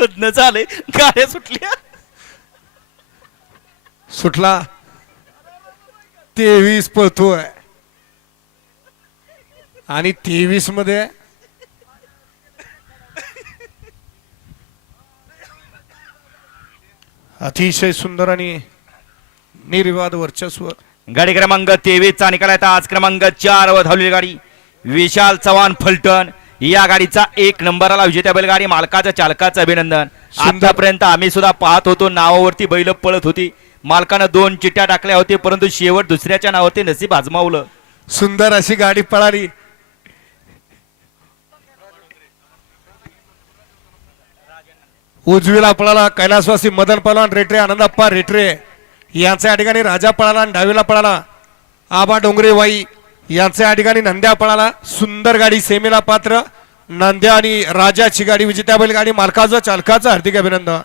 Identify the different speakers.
Speaker 1: मधनं झालंय. गाड्या सुटल्या.
Speaker 2: सुटला. तेवीस पळतोय. आणि तेवीसमध्ये अतिशय सुंदर आणि निर्विवाद वर्चस्व.
Speaker 1: गाडी क्रमांक तेवीस चा निकाल आज क्रमांक चार वर धावलेली गाडी. विशाल चव्हाण फलटण. या गाडीचा एक नंबरला विजेत्या बैलगाडी मालकाचं चालकाचं अभिनंदन. आतापर्यंत आम्ही सुद्धा पाहत होतो नावावरती बैल पळत होती. मालकानं दोन चिट्ट्या टाकल्या होत्या परंतु शेवट दुसऱ्याच्या नावावरती नसीब आजमावलं.
Speaker 2: सुंदर अशी गाडी पळाली. उजवीला पळाला कैलासवासी मदन पलवान रेटरे आनंदप्पा रेटरे. यांच्या या ठिकाणी राजा पळाला आणि डावीला पळाला. आबा डोंगरे वाई. यांच्या या ठिकाणी नंद्या पळाला. सुंदर गाडी सेमीला पात्र. नंद्या आणि राजाची गाडी विजेत्या बैल गाडी मालकाचं चालकाचं हार्दिक अभिनंदन.